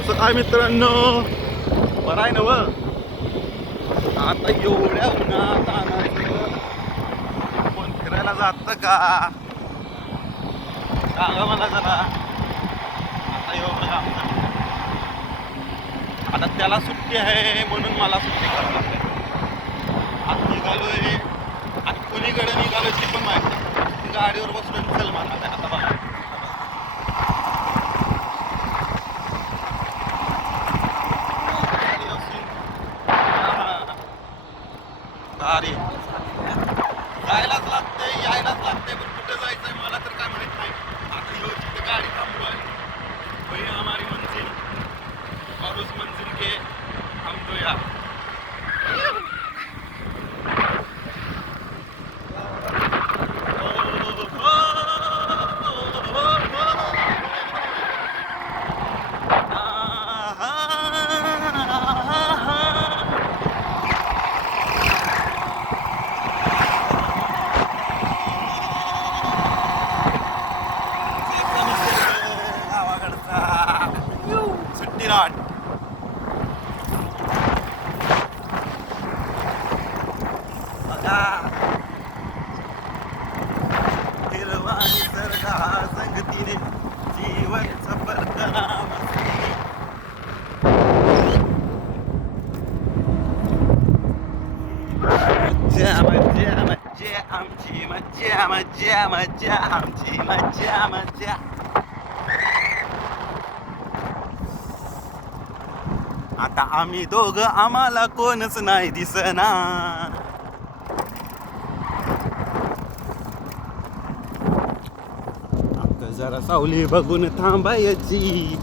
कसं काय मित्रांनो, बरं आहे ना व? आता एवढ्या उन्हात आणायचं कोण फिरायला जातं का? सांगा मला जरा. आता एवढं आमचं आता त्याला सुट्टी आहे म्हणून मला सुट्टी करावी लागते. आता निघालोय आणि कुणीकडे निघालोय ते पण माहिती नाही. गाडीवर बसलोय, चल मला आता बघा. अरे जायलाच लागते, यायलाच लागते, पण कुठे जायचंय मला तर काय माहित नाही. आता ह्यो जिथे गाडी थांबलोय वही हमारी मंजिल और उस मंजिल के हम तो या सुट्टी राट. बघा हिरवा निसर्गा संगतीने जीवन सफरताना मज्जा मज्जा मज्जा आमची मज्जा मज्जा मज्जा आमची मज्जा मज्जा. आता आम्ही दोघं आम्हाला कोणच नाही दिसना. आता जरा सावली बघून थांबायची.